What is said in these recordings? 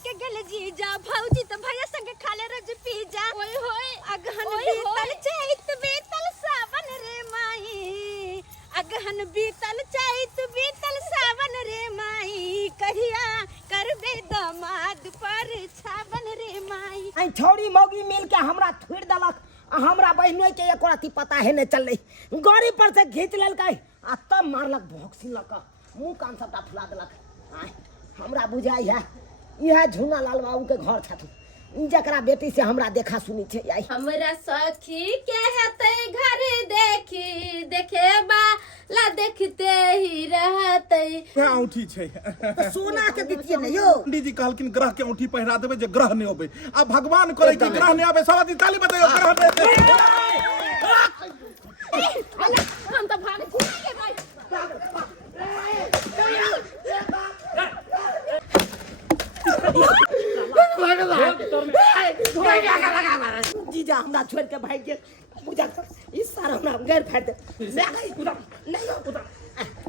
लेके गेल जीजा भौजी तो भैया संग खाले रोज पिज्जा ओए होए अगहन बीतल चैत बीतल सावन रे माई अगहन बीतल चैत बीतल सावन रे माई कहिया करबे दामाद पर छावन रे माई आई छोरी मौगी मिल के हमरा थोड़ दलक हमरा बहनोई के एक राती पता है नहीं चल रही गाड़ी पर से खींच लेलक आ तब मारलक भौंकसी लक मुंह कान सबटा फुला देलक हमरा बुझाई है यह झुना लाल बाबू के घर छथुन जकरा बेटी से हमरा देखा सुनी छे आई हमरा सखी के हेतै घर देखी देखे बाला देखते ही रहतै औंठी छै तो सोना के दितिए न यो पंडित जी कहलकिन ग्रह के औंठी पहिरा देबे जे ग्रह नहीं होबे आ भगवान करे कि ग्रह नहीं आबे सब ताली बजायो ग्रह नहीं हम तो भाग के भाई जीजा हमरा छोड़ के भाग के पूजा इस सारा हमरा गैर फाड़ दे ले गई कुदा नहीं हो कुदा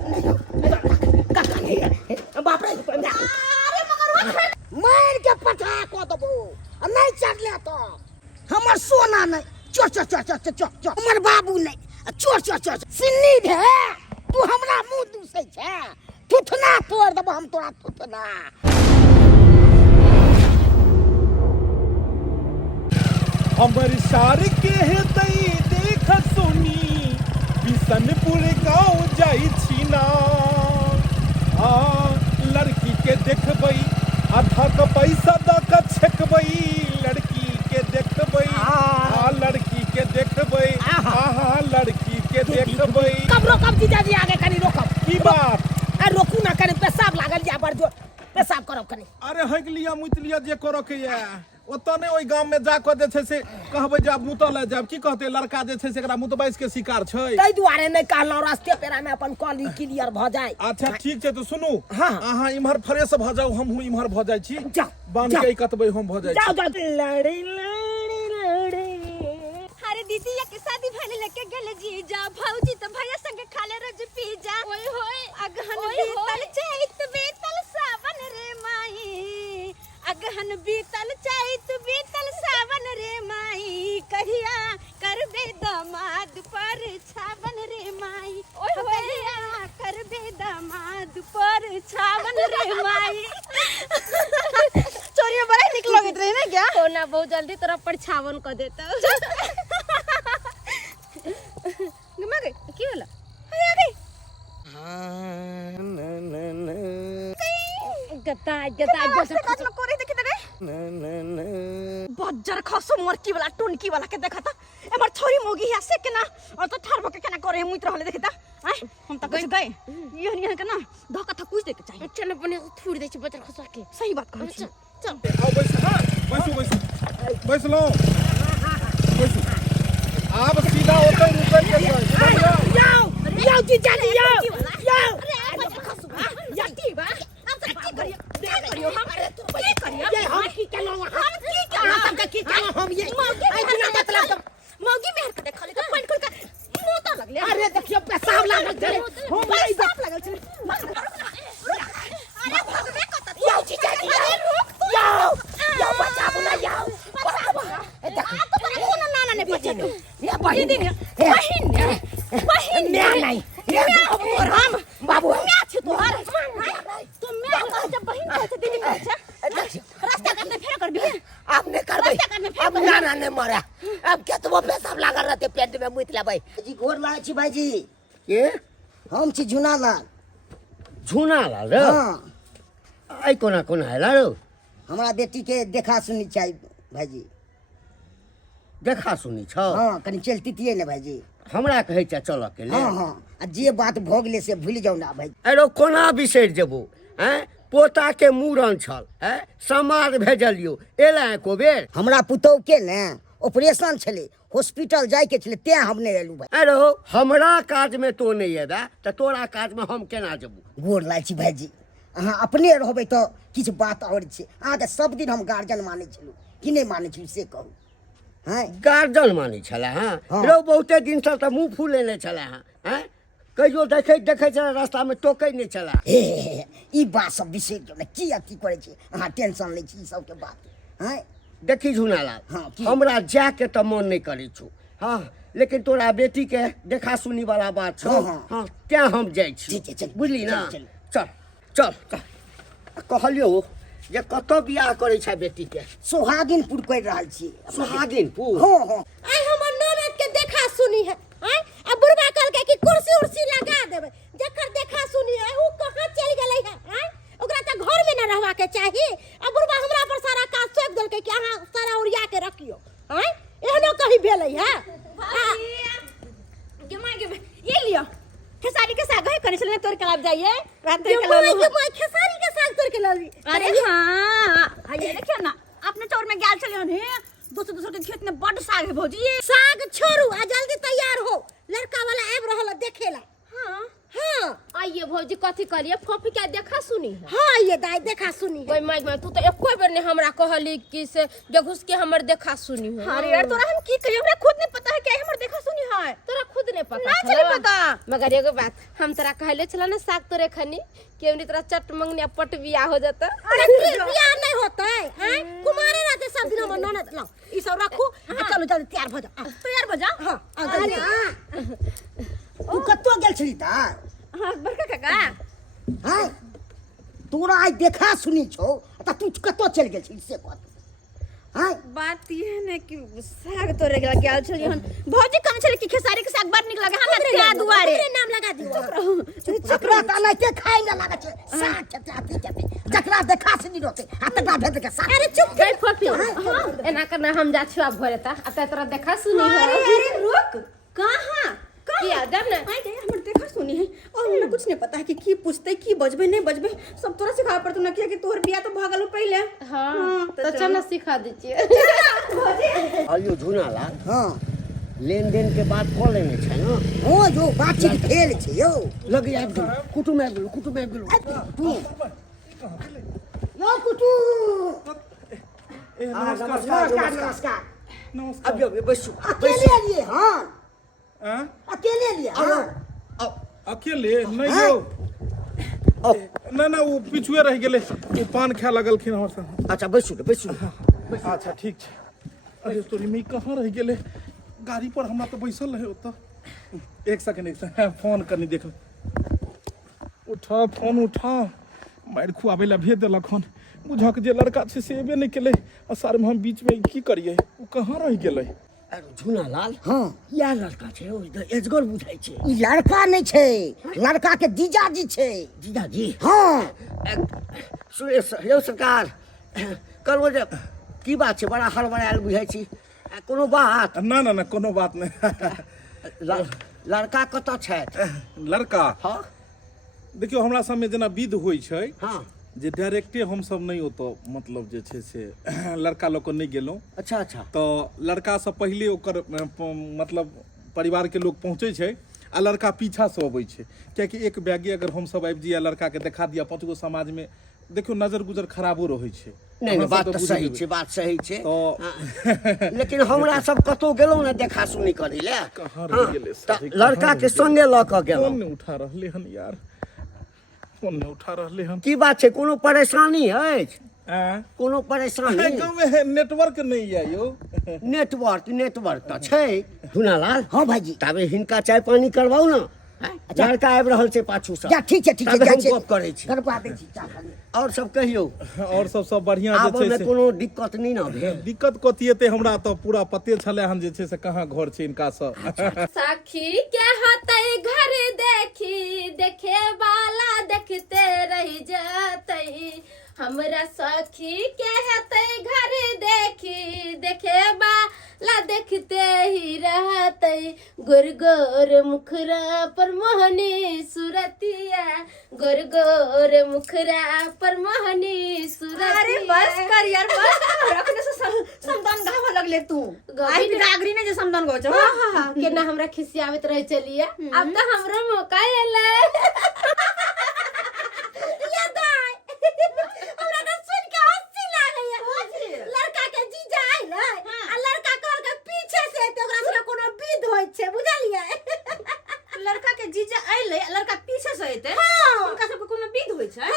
नहीं हो काका नहीं है बाप रे अरे मगर मार के पठा को दबो नहीं चढ़ ले तो हमर सोना नहीं चो चो चो चो चो चो हमर बाबू नहीं चोर चोर चोर सिन्नी भे तू हमरा मुंह दूसै छै थुथना तोड़ दबो हम तोरा थुथना हमर सार के हेतई देख सोनी बिशनपुर गाँव जाई छी ना लड़की के देखबै आधा का पैसा द के छेकबै लड़की के देखबै लड़की के देखबै लड़की के देखबै कब रोकब जीजाजी आगे कनी रोकब की बात रोकू ना कनी पेशाब लागल या बड़ जोर पेशाब करब कनी अरे हक लिया मुत लिया जे करो के ये ओतने ने ओई गांव में जाके जे छै से कहबै जे आब मुतल जाब की कहते लड़का जे छै से एकरा मुतबाइस के शिकार छै तै दुआरे नै कहलौ रास्ते पेरा में अपन कॉली क्लियर भ जाय अच्छा ठीक छै तो सुनू हाँ। अहाँ इम्हर फ्रेश भ जाऊ हम हूं इम्हर भ जाय छी जाओ, बांध जाओ। के कतबै हम भ जाय छी जाओ जाओ लड़ी लड़ी लड़ी अरे दीदी के शादी भले लेके गेल जीजा भौजी तो भैया संग खाले रोज पिज्जा ओए होए अगहन बीतल चैत बीतल सावन रे माई अगहन बीतल चैत बीतल सावन रे माई कहिया करबे दामाद पर छावन रे माई ओए कहिया करबे दामाद पर छावन रे माई चोरिया बड़ा निक लगत रहे ना क्या कोना बहुत जल्दी तोरा पर छावन कर देता गमा गई की होला आ गई गता गता बजर करे देखि त बजर खसो मरकी वाला टुनकी वाला के देखा था एमर छोरी मोगी है से के ना और तो ठार भके केना करे मुइत रहले देखि त हम त कुछ गए ये नहीं के ना धक्का था कुछ दे के चाहिए चल बने थूड़ दे छी बजर खसवा के सही बात कहै छी चल आओ बैस हां बैसू बैस लो बैसू आप सीधा होते रुके के जाओ जाओ जीजा जी जाओ जाओ अरे बजर खसवा या की बा अब तक की करियो हमारे तू की करियो ये हम की केलो हम की करियो हम की केलो हम ये आई बिना मतलब मौगी मेहर के देखले तो पॉइंट खोल के मुंह तो लगले अरे देखियो पेशाब लागल छै हम नहीं पेशाब लागल छै अरे भगवे कत जाओ जीजा जी अरे रुक तू जाओ बचाबू ना जाओ देखो तो तोरा कोनो नाना ने बचे तू ये बहिन बहिन मैं नहीं ये हम बाबू मैं छ तोहर तू मैं कह जब बहिन कह छ दीदी कह छ रास्ता करने फेर कर भी आपने करबै अब नाना ने मरा अब केतबो पेशाब लागल रहते पेट में मुइत लेबै जी गोर लागे छी भाई जी के हम छी झुनालाल झुनालाल रे हां आई कोना कोना हैला रो हमरा बेटी के देखा सुनी चाहिए भाईजी देखा सुनी छौ हां कनी चलतीतिए ने भाईजी हमरा कहै छ चल के ले हां हां आ जे बात भ गेले से भूल जाऊ ना भाई अरे कोना बिसरि जेबो हैं पोता के मूरन छल हैं समाद भेजलियो एला एको बेर हमरा पुतौ के ने ऑपरेशन छले हॉस्पिटल जाय के छले ते हम नहीं एलू भाई अरे हमरा काज में तो नहीं एबे त तोरा काज में हम केना जेबू गोर लाग छी भाईजी अहाँ अपने रहबै तो किछ बात और छै अहाँ के सब दिन हम गार्जियन मानै छलू कि नहीं मानै छी से कहू हैं गार्जियन मानै छला हां हाँ। रो बहुते दिन से त मुंह फूलेने छला हां हैं कहियो देखै देखै छला रास्ता में टोकै नहीं छला ई बात सब बिसरि गेल की अथी करे छी अहाँ टेंशन लै छी ई सब के बात हैं देखी झुनालाल हाँ, की? हमरा जाके तो मन नहीं करे छो हाँ लेकिन तोरा बेटी के देखा सुनी वाला बात छो हाँ, हाँ। हाँ त्या हम जाय छी ठीक है, चल। बुझली ना चल, चल चल कहलियो जे कत बियाह करे छै बेटी के सोहागिनपुर कर रहल छी सुहागिनपुर हाँ हाँ आई हमर ननद के देखा सुनी है हैं अब बुढ़वा कल के कि कुर्सी उर्सी लगा देबे जेकर देखा सुनी है ऊ कहां चल गेलै है हैं ओकरा त घर में न रहवा के चाही अब बुढ़वा हमरा पर सारा काज सौंप देलकै कि अहाँ सारा उड़िया के रखियो हैं एहनो कहीं भेलै है ये लियो खेसारी के साग है करे चलने तोड़ के लाभ जाइए रात के लाभ खेसारी के साग तोड़ के लाली अरे हां ये देखियो ना अपने चौर में गाल चलियो ने दूसरे के खेत में बड़ साग है भौजी साग छोड़ू आ जल्दी तैयार हो लड़का वाला आब रहल देखेला हां हां आइए भौजी कथी करिए फोफी के देखा सुनी है हां ये दाई देखा सुनी ओए माय तू तो एको बेर ने हमरा कहली कि से जगुस के हमर देखा सुनी है अरे यार तोरा हम की कहियो हमरा खुद नहीं पता है कि हमर देखा सुनी है तोरा खुद ने पता ना चले पता मगर एगो बात हम तोरा कहले छला ना साग तोरे खनी केवनी तोरा चट मंगनिया पट बियाह हो जाता अरे बियाह नहीं होता है हैं कुमारे रहते सब दिन हम ननद लाओ ई सब रखो चलो जल्दी तैयार हो जा तैयार हो जा हां अरे तू कत्तो गेल छली त हां बड़का काका हैं तोरा आई देखा सुनी छौ त तू कत्तो चल गेल छी से कह हैं बात ये है ना कि साग तोरे गेल छली हन भौजी कम छले कि खेसारी के साग बड़ निक लागे हमरा तेरा दुआरे नाम लगा दियो चकरा त नहीं खाए न लागे छै साग के चाती के चकरा देखा सुनी रोते आ तकरा भेद के साग अरे चुप गई फोफी एना करना हम जा छुआ भरे ता आ तोरा देखा सुनी है अरे रुक कहां किया दब ना आई गए हमर देखा सुनी है और हमरा कुछ नहीं पता है कि की पूछते की बजबे नहीं बजबे सब तोरा सिखा पड़तो ना कि तोहर बियाह तो भागल पहले हां तो चल ना सिखा दीजिए अलियो झुनालाल हां लेन देन के बात कऽ लेने छै ना हो जो बातचीत खेल छै यौ लगे आबि गेल कुटुम आबि गेल तू यो कुटू नमस्कार नमस्कार नमस्कार अबियो बैसू अकेले लिए हां हाँ? अकेले लिए हां अकेले नहीं हो ना ना वो पिछुए रह गेले वो पान खाए लगलखिन हमर संग अच्छा बैसू अच्छा ठीक छै अरे तोरी में कहाँ रह गेले गाड़ी पर हमरा तो बैसल रहे ओतऽ एक सेकंड फोन करनी देख उठा फोन उठा मारि खुआबै ला भेज देलक हन बुझक जे लड़का छै से एबे नहीं केले आ सर में हम बीच में की करिए वो कहाँ रह गेले अरे झुनालाल हां या लड़का छै ओ इधर एजगर बुझाइ छै ई लड़का नहीं छै लड़का के जीजाजी छै जीजाजी हां सुरेश यौ सरकार कहलहुँ जे की बात छै बड़ा हड़बड़ायल बुझाइ छी कोनो बात ना ना ना कोनो बात नहीं लड़का कतऽ छथि लड़का हाँ देखियो हमरा सबमे जेना विध होइ छै हाँ जे डायरेक्टे हम सब नहीं ओतो मतलब जे छै से लड़का लोग को नहीं गेलौं अच्छा अच्छा तो लड़का से पहले ओकर मतलब परिवार के लोग पहुंचे छै आ लड़का पीछा से अबै छै कियाकि एक बैगे अगर हम सब आबि जाइए लड़का के देखा दिया 5 गो समाज में देखियो नजर गुजर खराबो रहै छै नहीं अहाँ सब बात तऽ तो बुझै सही हेबै। छै बात सही छै तो- हाँ। लेकिन हमरा सब कतौ गेलहुँ ने देखा सुनी करै ले कहाँ रहि गेलै तऽ सही, लड़का कहाँ के रहि संगे लऽ कऽ फोन गेलहुँ नहीं उठा रहले हन यार फोन नहीं उठा रहले हन की बात छै कोनो परेशानी अछि आ कोनो परेशानी गाँव में नेटवर्क नहीं है यो नेटवर्क तऽ छै झुनालाल हां भाईजी ताबे हिनका चाय पानी करवाऊ ना लड़का आबि रहल छै पाछू से जा ठीक छै ताबे जा हम छै गप करै छी करवा दै छी जा खाली और सब कहियौ और सब बढ़िया जे आबऽ छै में से कोनो दिक्कत नहीं ना भेल दिक्कत कथी एते हमरा तो पूरा पते छले हन जे छै से कहाँ घर छै इनका सब सखी के हतै घर देखी देखे वाला देखते रह जातै हमरा सखी के हतै घर देखी देखे वाला देखते ही रहतै गोर गोर मुखरा पर मोहनी सूरतिया गोर गोर मुखरा पर मोहनी सूरतिया अरे बस कर यार बस रखने से समदान गावा लगले तू आई बिरागरी ने जे समदान गो छ केना हमरा खिसियावत रह चलिए अब तो हमरो मौका एले ये दाई हमरा का सुन के हंसी लागे है लड़का के जीजा आइल आ लड़का कहल के पीछे से तो ओकरा से कोनो विध होय छै बुझलिए लड़का के जीजा आइल लड़का पीछे से एते उनका सब कोनो विध होय छै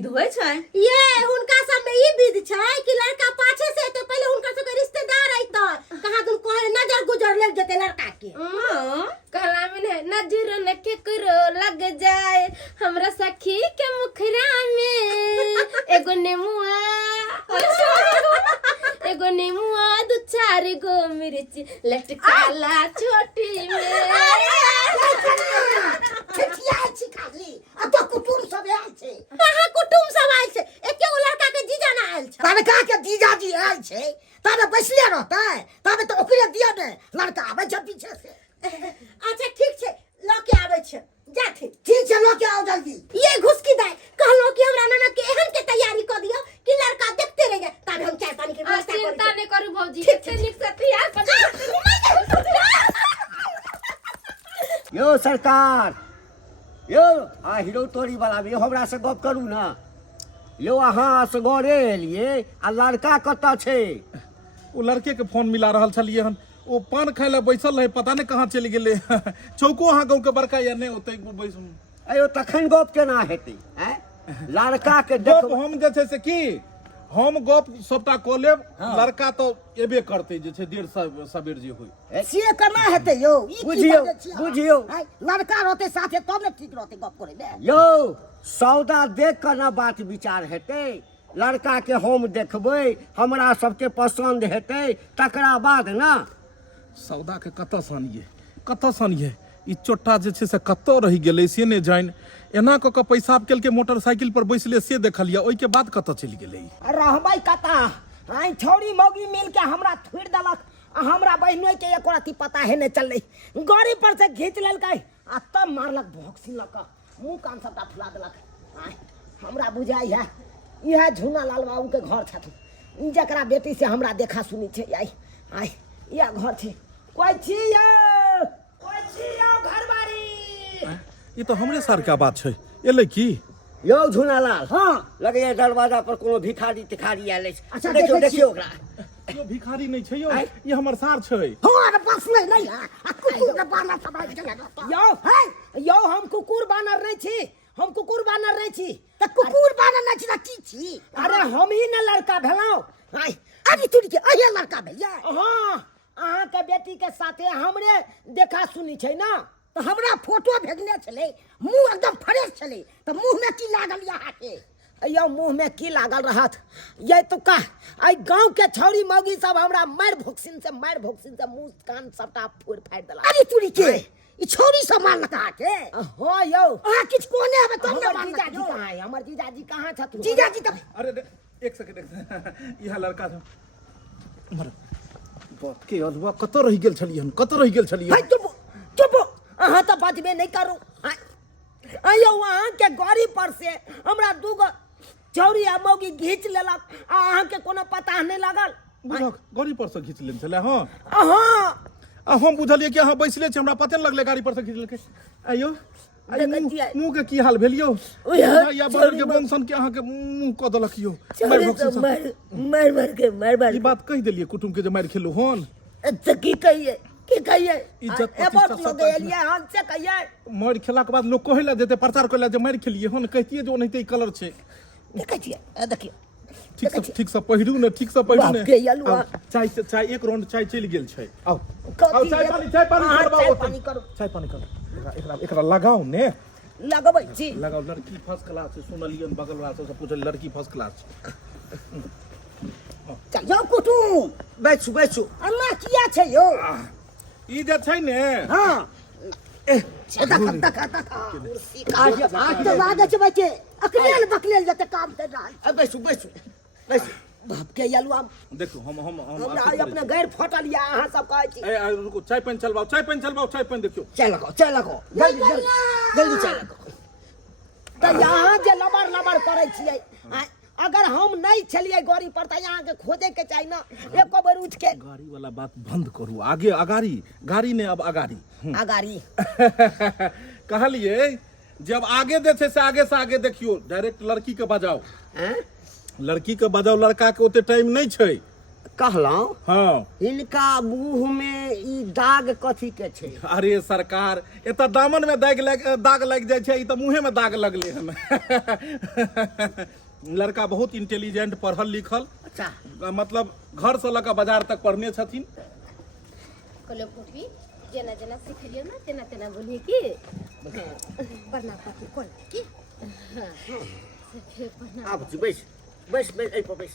विध होय छै? ये हुनका सब में ई विध छै कि लड़का पाछे से तो पहले हुनका सब के रिश्तेदार आइतो कहां दुन कोहे नजर गुजर ले जते लड़का के। कहला में है नजर न केकरो लग जाए हमरा सखी के मुखरा में एगो नेमुआ दू चार गो मिर्च लटकाला छोटी में। तो कुटुम सब आयल छै। कहाँ कुटुम सब आयल छै? एके गो लड़का के जीजा ना आयल छै। तने का के जीजाजी आयल छै तने बैसले रहतै तने तो ओकरे दिया ने लड़का आबै छै पीछे से। अच्छा ठीक छै ल के आबै छै जाथे। ठीक छै लो के आओ जल्दी। ये घुसकी दाई कहलो कि हमरा ननद के एहन के तैयारी क दियो कि लड़का देखते रह जाए तब हम चाय पानी के व्यवस्था करी। चिंता नहीं करू भौजी कते निक से तैयार कर। यो सरकार यो आ हीरो तोरी वाला में हमरा से गप करू ना। यो अहाँ असगरे एलिए आ लड़का कतऽ छै? ओ लड़के के फोन मिला रहल छलिए हन ओ पान खाय ला बैसल रहे पता नहीं कहाँ चलि गेले। चौको अहाँ गाँव के बड़का या नहीं ओते बैस। अयो तखन गप केना हेतै? हैं लड़का के गप देख हम जे छै से की हम गप सबटा क लेब। लड़का तो एबे करते जे छै देर सबेर जे होय से केना हेतै यौ? ई की बुझियौ बाजै छियै? बुझियौ आइ, लड़का रहतै साथे तब ने ठीक रहतै गप करे में। यो सौदा देख कर ना बात विचार हेतै। लड़का के हम देखबै हमरा सबके पसंद हेतै तकरा बाद ना। सौदा के कतऽ सानिए ई चोट्टा जे छै से कतऽ रहि गेलै से नहि जानि। एना कऽ के पेशाब केलकै मोटरसाइकिल पर बैसले से देखलिए ओहिके बाद कतऽ चलि गेलै। रहबै कता आइ छौरी मौगी मिल के हमरा थोड़ देलक आ हमरा बहिनो के एको रति पता है नहीं चललै। गाड़ी पर से घींच लेलकै आ तब मारलक भोक्सी लक मुंह कान सबटा फुला देलक। आइ हमरा बुझाइ है इह झुना लाल बाबू के घर छथिन जकरा बेटी से हमरा देखा सुनी छै। आई यह घर छै। कोई छी यौ घर बारी। ई तो हमरे सर के बात छै एलै की? यो झुनालाल हाँ लगैया दरवाजा पर कोनो भिखारी तिखारी आयल अछि। अच्छा, देखियौ देखै देखियौ छियै। ओकरा। यो भिखारी नहीं छै यो ई हमर सार छै। हमारे पास नहीं है आ कुकुर के बानर सब आबि गेलै। यौ हम कुकुर बानर नहीं छी। हम कुकुर बानर नहीं छी। त कुकुर बानर नहीं छी त की छी? अरे हम ही न लड़का भेलौ। आई अरे तुड़ी के अहे लड़का भेलिया। हां अहाँ के बेटी के साथे हमरे देखा सुनी छै ना तो हमरा फोटो भेजने छले मुंह एकदम फ्रेश छले तो मुंह में की लागल यहाँ के? यौ मुंह में की लागल रहत ये तो का आई गांव के छौरी मौगी सब हमरा मार भोक्सिन से मुंह कान सबटा फोड़ फाड़ देला। अरे तुड़ी के ई छौरी सब मार लगा के? हां यौ आ किछ कोने हबे तुम ने मार जीजाजी कहां है? हमर जीजाजी कहां छथुन? जीजाजी तो अरे एक सेकंड यह लड़का था मर बात के अधवा कतऽ रहि गेल छलिए हम भाई चुप अहाँ तो बजबे नहीं करू। आयो अहाँ के गाड़ी पर से हमरा दूगो छौरी आ मौगी घींच लेलक आ अहाँ के कोनो पता नहीं लगल। बुझक गाड़ी पर से घींच लेन छले। हां हाँ हम बुझलिए कि अहाँ बैसले छी हमरा पते नहीं लगले गाड़ी पर से घींच लेलकै। आयो मुंह के की हाल भेल यौ? या बाहर के बंसन के अहाँ के मुंह क देलक यौ। मार ई बात कह देलिए कुटुम के जे मार खेलू हन तो की कहिए इज्जत एबोट लोग एलिए हम से कहिए मार खेला के बाद लोग कहेला देते प्रचार करेला जे मार खेलिए हन कहतिए जे ओनहिते कलर छै। देखै छियै देखिए ठीक से पहिरू ने ठीक से पहिरू बाप के यलुआ। ने चाय एक राउंड चाय चलि गेल छै। आओ कथी चाय पानी करो चाय पानी करो एकरा लगाओ ने लगबै छी। लगाओ लड़की फर्स्ट क्लास है सुनलिए बगल वाला से पूछल लड़की फर्स्ट क्लास चल जाओ कुटुम बैसू अन्ना किया छै यौ? ई जे छै ने हां तक आज तो लागे छै बच्चे अकलेल बकलेल जते काम कर रहा है। बैसू बाप के यलुआ देखो हम हमरा अपने गैर फटल या अहाँ सब कहै छी। ए रुको चाय पानी चलबाओ चाय पानी देखियो चल लगो जल्दी चल लगो। तो यहाँ जे लबर करे छियै अगर हम नहीं चलिए गाड़ी पर तो यहाँ के खोदे के चाहिए ना एको बार उठ के। गाड़ी वाला बात बंद करू आगे अगाड़ी गाड़ी ने अब अगाड़ी अगाड़ी कहलिए जब आगे देखे से आगे देखियो डायरेक्ट लड़की के बजाओ। लड़की के बजाओ लड़का के ओते टाइम नहीं छै। कहलौं हाँ इनका मुंह में ई दाग कथी के छै? अरे सरकार एतऽ दामन में दाग लग जाइ छै, ई तऽ मुँहे में दाग लगले हन। लड़का बहुत इंटेलिजेंट, पढ़ल लिखल, अच्छा मतलब घर से लऽ कऽ बाजार तक पढ़ने छथिन। कहलो फूफी जेना जेना सिखलियो ना तेना तेना बोलिए कि प्रणाम पाती कोन की आब बैस बैस बैस एहि पर बैस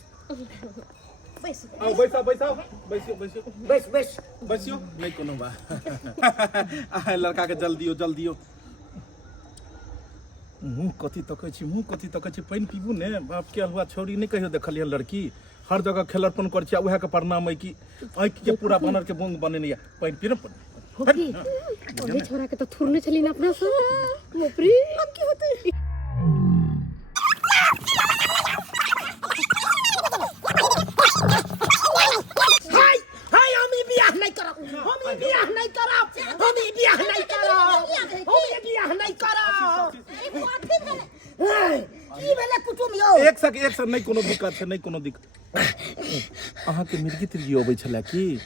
बैस आओ बैसाओ बैसाओ बैसियो बैसियो बैस बैस बैसियो, नहीं कोनो बा। लड़का के जल्दियो जल्दियो। मुँह कथी तकै छी, मुँह कथी तकै छी, पानि पीबू ने। बाप के हलुआ छौरी नहीं कहियो देखलियन लड़की, हर जगह खेलरपन कर छी, उहे के प्रणाम है कि आँखि के पूरा बनर के बोंग बनेने या। पानि पी न होगी ओले छोरा के तो थुरने चली ना अपना से मोपरी अब की होते हाय हाय हम ई बियाह नहीं करब, हम ई बियाह नहीं करब, हम ई बियाह नहीं करब, हम ई बियाह नहीं करब। हाय की भेले कुटुम यौ? एक सक नहीं कोनो दिक्कत छै, नहीं कोनो दिक्कत। अहाँ के मिर्गी तिर्गी अबै छले की?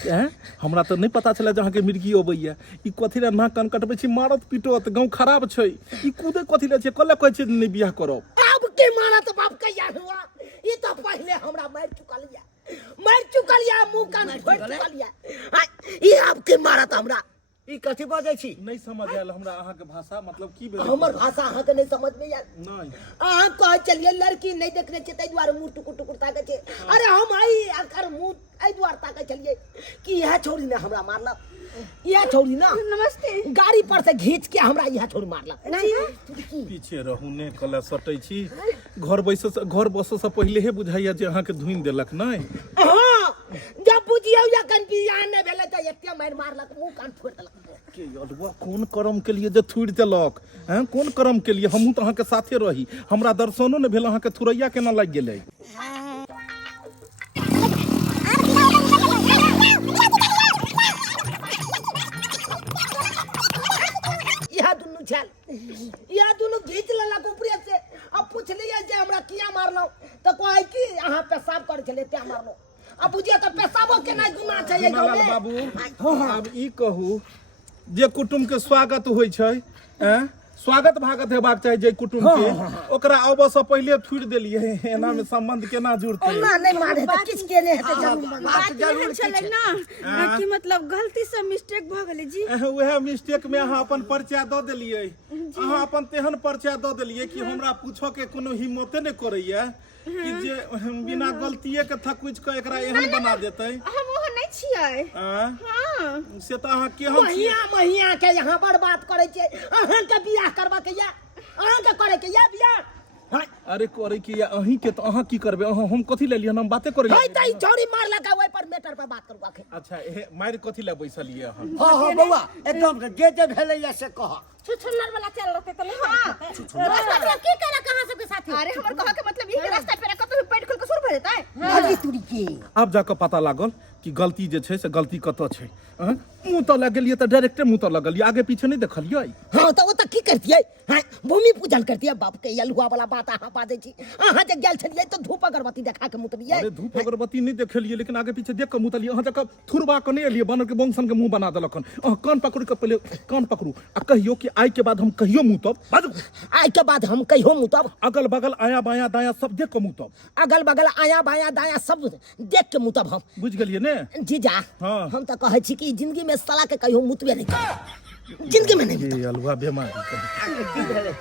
हैं हमरा तो नहीं पता चला जे अहाँ के मिर्गी अबैया। ई कथी रे नाक कान कटबै छी, मारत पीटत, गांव खराब छै। ई कूदे कथी ले छै? कल्ले कहै छै नहीं बियाह करब। अब के मारत बाप के या हुआ? ई तो पहले हमरा मार चुकल या मुंह कान फोड़ चुकल या। ई अब के मारत हमरा? ई कथी बजै छी? नहीं समझ आयल हमरा अहाँ के भाषा, मतलब की भेलै? हमर भाषा अहाँ के नहीं समझ में आयल? नहीं अहाँ कह चलिए लड़की नहीं देखने छै तै द्वारे मुंह टुकुर टुकुर ताकै छै। अरे हम आई अकर मुंह एहि द्वारे ताकै छलिए कि यह छोरी ने हमरा मारलक, यह छोरी ना नमस्ते। गाड़ी पर से घींच के हमरा यह छोरी मारलक। पीछे रहू ने कला सटै छी। घर बस से पहिले हे बुझाइया जे अहाँ के धुइन देलक नहीं। हां जब बुझियौ या कन बियाह ने भेले त एते मार मारलक, मुंह कान फोड़ देलक। के अलवा कौन कर्म के लिए जे थुड़ देलक? हैं कौन कर्म के लिए? हमहू तो अहाँ के साथे रही, हमरा दर्शनो ने भेल, अहाँ के थुरैया केना लग गेलै? यह दुनु छल, यह दुनु घींच लेलक ऊपरे से। अब पूछलिए जे हमरा किया मारलौ त कहै कि अहाँ पेशाब करै छले ते मारलौ। अब बुझिए त पेशाबो के नहीं गुनाह छै ये सोनालाल बाबू अब ई कहू जे कुटुम के स्वागत होइ छै, हैं स्वागत भागत हेबाक चाही जे कुटुम के, ओकरा अबो से पहिले थुड़ देलिए, एना में संबंध केना जुड़तै? ओना नहीं मारे त किछ के नहीं हेतै जरूर। बात एहन छलै ना कि मतलब गलती से मिस्टेक भ गेलै जी। उहे मिस्टेक में अहाँ अपन परिचय दऽ देलिए। अहाँ अपन तेहन परिचय दऽ देलिए कि हमरा पूछो के कोनो हिम्मते नहीं करैया कि जे बिना गलतिये के थकुच के एकरा एहन बना देतै। हम ओह नहीं छियै। हां से त अहाँ केहन छी? महिया के यहाँ बर्बाद करे छै। अहाँ के बियाह करबा के या अहाँ के करे के या बियाह? अरे करे कि या अहीं के तो अहाँ की करबे? अहाँ हम कथी ले लियन? हम बाते करे भाई ले। तई छोरी मार लगा ओइ पर मैटर पर बात करू आखे। अच्छा एहे मार कथी ले बैसलिए अहाँ? हां हां बौआ एकदम जे भेलैया से कह। छुछुन्नर वाला चल रहते तो नहीं हां की करे कहां सब के साथ? अरे हमर कहे के मतलब ई रास्ता पे कतौ पेट खोल के शुरू भ जेतै। अरे तुरी के अब जाकर पता लागल कि गलती जे छै से गलती कतऽ छै। मुँह तो लग गेलिए तो डायरेक्टे मुँह तो लगलिए, आगे पीछे नहीं देखलिए। हां तो ओ त की करतियै? हां भूमि पूजन करतियै। बाप के यलुआ वाला बात अहाँ बाजै छी। अहाँ जे गेल छलियै तो धूप अगरबत्ती देखा के मुतलियै। अरे धूप अगरबत्ती नहीं देखलिए, लेकिन आगे पीछे देख के मुतलिए। अहाँ जकर थुरबा के नहीं एलिए, बनर के बोंगसन के मुंह बना देलक हन। अहाँ कान पकड़ के पहले कान पकड़ू आ कहियो कि आइ के बाद हम कहियो मुतब। बाजू आई के बाद हम कहियो मुतब। अगल बगल आया बाया दाया सब देख के मुतब। अगल बगल आया बाया दाया सब देख के मुतब हम। बुझ गेलिए ने? जीजा हाँ। हम तो कहै छी कि जिंदगी में साला के कहियो मुतबे नहीं कर। जिंदगी में नहीं। ये अलवा बीमारी की भेलै?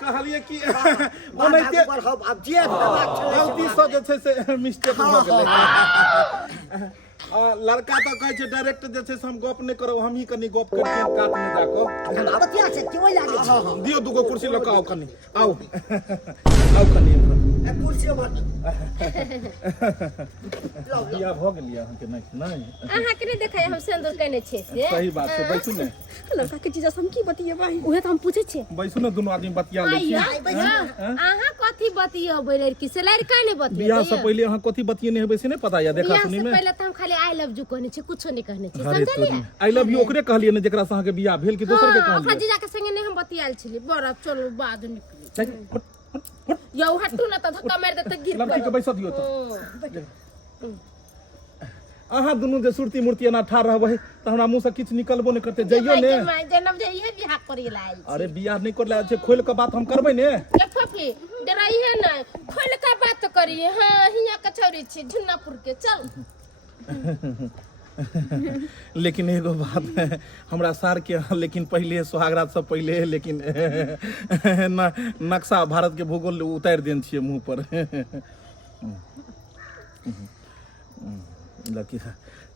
कहलिए कि ओनाइते अब जे गलती से जे छै से मिस्टेक भ गेलै। लड़का तो कहै छै डायरेक्ट जे छै से हम गप नहीं करब, हम ही कनी गप करतियै कात में जाकर। धनावतिया से क्यों लागे छी? दियो दुगो कुर्सी लऽ कऽ आओ कनी, आओ आओ कनी। ए कुर्सी पर बियाह भ गेलिए अहाँ के? नहीं अहाँ के नहीं देखै हम सिंदूर कने छै से। सही बात छै, बैसू ने लड़का के चीज हम की बतियेबै? उहे तो हम पूछे छी। बैसू ने, दुनू आदमी बतिया लै छी। अहाँ कथी बतियबै लड़की से? लड़का नहीं बतियबै। बियाह से पहले अहाँ कथी बतियेने हेबै से नहीं पता या? देखा बियाह सुनी से में पहले तो हम खाली आई लव यू कहने छी, कुछो नहीं कहने छी। अरे समझलिए? आई लव यू ओकरे कहलिए ने जेकरा से अहाँ के बियाह भेल कि दोसर के हां ओकरा कहलिए? जीजा के संगे नहीं हम बतियाल छली। बड़ा चलो बाद निकली। चल, हट, हट, हट। यौ हटू ना तो धक्का मार देते गिर लड़की के पड़ो। बैसा दियो तो। अहाँ दुनू जे सुरती मूर्ति एना ठाढ़ रहबै तऽ हमरा मुँह से किछु निकलबो नहि करतै जइयो ने जनम जे इहे बियाह करी लायल अरे बियाह नहीं कर ले छै खोल के बात हम करबै ने ए फफी डराई है ना खोल का बात करिए हां हिया के छोरी छी झुन्नापुर के चल लेकिन एगो बात है हमरा सार के लेकिन पहले सुहागरात से पहले लेकिन नक्शा भारत के भूगोल उतार देन छियै मुंह पर लकी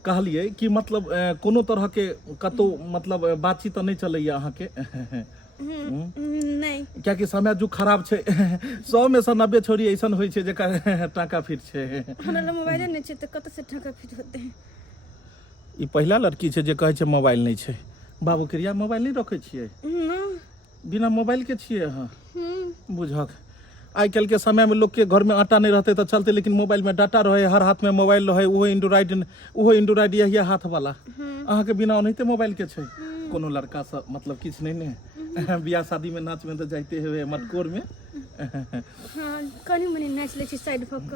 कहलिए कि मतलब कोनो तरह के कतो मतलब बातचीत नहीं चलैया अहाँ के नहीं क्या कि समय जो खराब छै 100 में से 90 छोरी ऐसन होइ छै जेकर टाका फिट छै हमरा मोबाइल नहीं छै त कत से टाका फिट होते हैं ई पहिला लड़की छै जे कहै छै मोबाइल नहीं छै बाबू क्रिया मोबाइल नहीं रखै छियै ना बिना मोबाइल के छियै अहाँ बुझक आइ काल्हि के समय में लोग के घर में आटा नहीं रहते तो चलते लेकिन मोबाइल में डाटा रहे हर हाथ में मोबाइल रहे ओहो एंड्रॉइड यही हाथ वाला अहाँ के बिना ओनाहिते मोबाइल के छै कोनो लड़का से मतलब किछु नहीं ने बियाह शादी में नाच में तो जाते हुए मटकोर में हां कनी मनी नाच ले छी साइड भक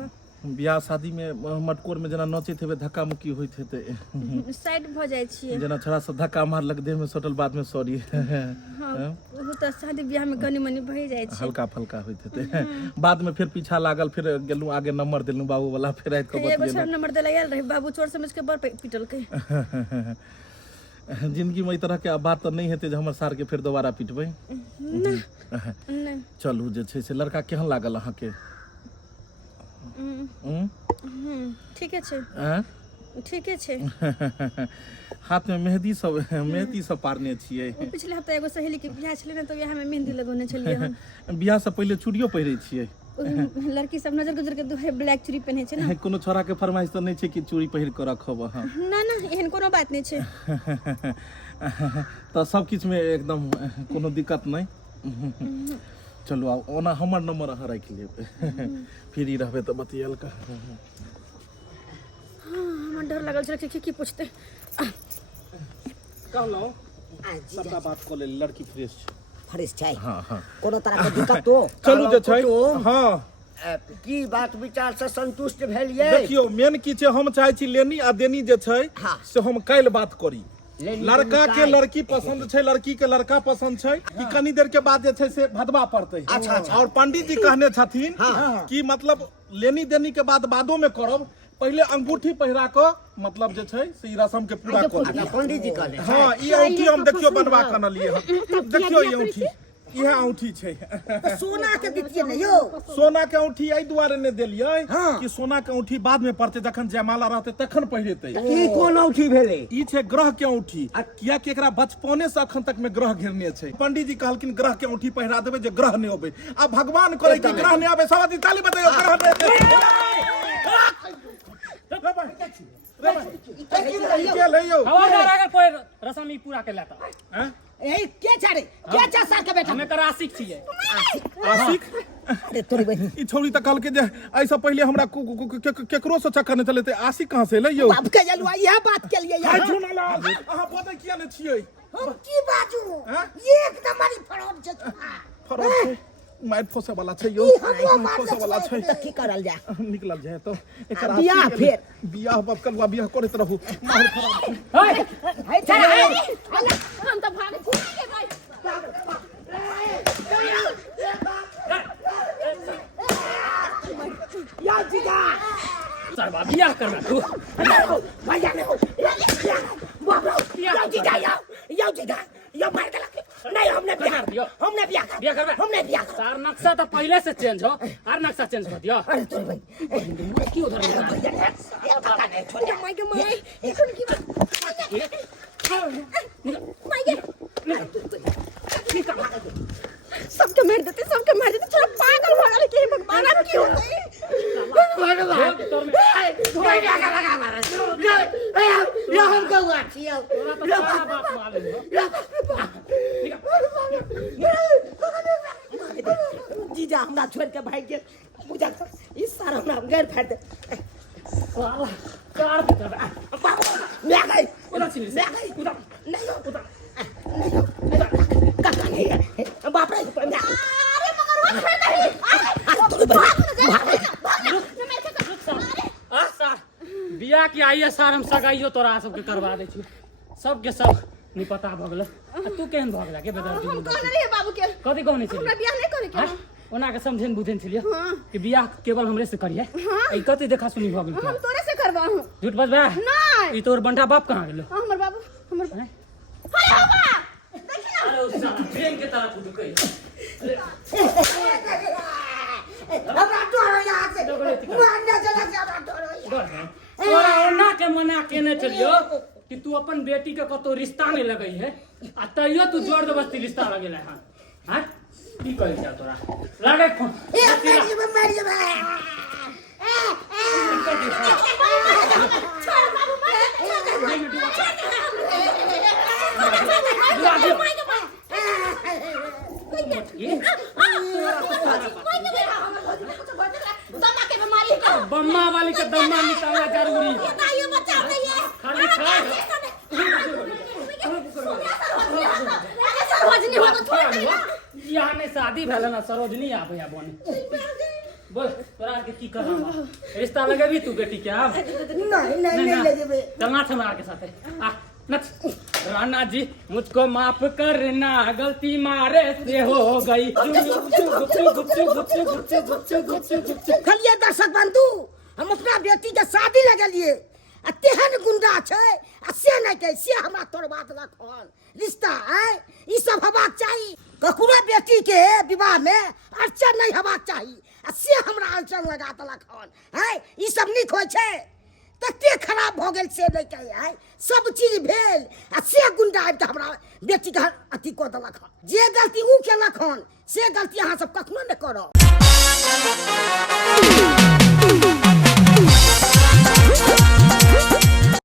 बियाह शादी में मटकोर में जना नचैत हेबै धक्का मुक्की होइत हेतै साइड भ जाय छियै जना छोड़ा से धक्का मारलक देह में सटल बाद में सॉरी हां वो त शादी बियाह में कनी मनी भई जाय छै हल्का फल्का होइत हेतै बाद में फिर पीछा लागल फिर गेलू आगे नंबर देलू बाबू वाला फिर रात के एगो सब नंबर देला गेल रहे बाबू चोर समझ के बर पिटल के जिंदगी में ई तरह के बात तो नहीं हेतै जे हमर सार के फिर दोबारा पिटबै नहीं चलू जे छै से लड़का केहन लागल अहाँ के ठीके छै ठीके छै हाथ में मेहंदी सब पारने छियै पिछले हफ्ता एगो सहेली के बियाह छलै न त बियाह में मेहंदी लगौने छलियै हम बियाह से पहले चूड़ियो पहिरै छियै लड़की सब नजर गुजर के दुहे ब्लैक चूड़ी पहने छै ना कोनो छोरा के फरमाइश तो नहीं छै कि चूड़ी पहिर के रखब अहाँ ना ना एहन कोनो बात नहीं छै तो सब किछ में एकदम कोनो दिक्कत नहीं चलो आउ ओना हमर नंबर अहाँ राखि लेब फ्री रहबै तो बतियल का हमरा डर लागल छै कि पूछते कहलो सबका बात कर ले लड़की फ्रेश छै फ्रेश छै हां हां कोनो तरह के दिक्कत तो चलू जे छै हां की बात विचार से संतुष्ट भेलिए देखियो मेन की छै हम चाहे छी लेनी आ देनी जे छै से हम काल्हि बात करी लड़का के लड़की पसंद छै लड़की के लड़का पसंद छै कि कनी देर के बाद जे छै से भदवा पड़तै और पंडित जी कहने छथिन कि मतलब लेनी देनी के बाद बादो में करब पहले अंगूठी पहिरा के मतलब जे छै से ई रस्म के पूरा कर पंडित जी कहले हां ई औंठी हम देखियो बनवा के आनलिए हम देखियो ई औंठी इहे औंठी छै सोना के दितिए ने यो सोना के औंठी एहि दुआरे ने देलिए कि सोना के औंठी बाद में पड़ते जखन जयमाला रहते तखन पहिरेतै ई कोन औंठी भेलै ई छै ग्रह के औंठी किया कि एकरा बचपने से अखन तक में ग्रह घेरने छै पंडित जी कहलकिन ग्रह के औंठी पहिरा देबै जे ग्रह नहीं अबै आ भगवान करे कि ग्रह नहीं अबै सब आदमी ताली बजाइयो ग्रह नहीं खबरदार अगर कोई रस्म ई पूरा कर लेता हैं ए के छाड़े के छा सर के बेटा हमें कर आशिक छियै आशिक अरे तोरी बहन ई छोरी त कहलकै जे ऐसा पहले हमरा केकरो से चक्कर नहीं चलते आशिक कहां से एलै यौ बाप के जलवा यह बात के लिए यार अहाँ पता किया ने छियै हम की बाजू एक नंबर फरौड छै फरक छै माइर फोसे वाला छै यो फोसे वाला छै की करल जा निकलल जाए तो एकर बियाह फेर बियाह बाप कलवा बियाह करैत रहू माहौल खराब है चल हम त भागे छी भाई या जीजा सरबा बियाह करना तू भैया ने बाप रे या जीजा या जीजा या मार के लगे नहीं हमने बियाह करबे हमने बियाह सार नक्शा तो पहले से चेंज हो आर नक्शा चेंज कर दियो अरे तोरी भाई क्यों उधर भैया ने पता नहीं छोड़ माय के माय এখন কি सबके मार देते चलो पागल हो गए कि भगवान आप क्यों होते ये हम गवा छियो बात मालूम हो जीजा हमरा छोड़ के भाग के पूजा इस सारा हमरा गैर फाड़ दे वाला कार दे मैं गई उधर से उधर नहीं काका नहीं है बाप रे अरे मगर वो छोड़ दे आ सार बियाह बियाह के आइए सर हम सगाइयो तोरा सबके करवा दै छी सबके सब निपता भ गेल तू केहन भ गेला के बता हम कहने रहिए बाबू के कथी कहने छी हमरा बियाह नहीं करे के हाँ? ओना के समझेन बुझेन छलिए कि बियाह केवल हमरे से करिए ई कथी देखा सुनी भ गेल हम तोरे से करवाहू झूठ बजबा नहीं ई तोर बंटा बाप कहां गेलो हमर बाबू हमर हैं? हाय बाबा देखिए अरे उस साला ट्रेन के तरह तू कही हमरा डरो यहाँ से मारने चला जा हमरा डरो तोरा ओना के मना केने चलियो कि तू अपन बेटी के कतो रिश्ता नहीं लगई है आ तइयो तू जोर जबरदस्ती रिश्ता लगेला हां हां की कहै जा तोरा लागे फोन मार जे बम्मा वाली का दम्मा निकालना जरूरी है खाली खा यहाँ में शादी भेल ना सरोजनी आबे बने बोल तोरा के की करबा रिश्ता लगेबी तू बेटी के अब नहीं ले जेबे चलना हमारा के साथे आ नच राणा जी मुझको माफ करना गलती मारे से हो गई खलिए दर्शक बंधु हम अपना बेटी के शादी लगलिए आ तेहन गुंडा छै आ से नहीं कहे से हमरा तोड़बा देलक हन रिश्ता है ई सब हेबाक चाही ककरो बेटी के विवाह में अड़चन नहीं हेबाक चाही आ से हमरा अड़चन लगा देलक हन है ई सब निक होय छै तते खराब भ गेल से नहीं कहे है सब चीज भेल आ से गुंडा आबि के हमरा बेटी के अथी क देलक हन जे गलती ऊ केलक हन से गलती अहाँ सब कखनो नहीं करब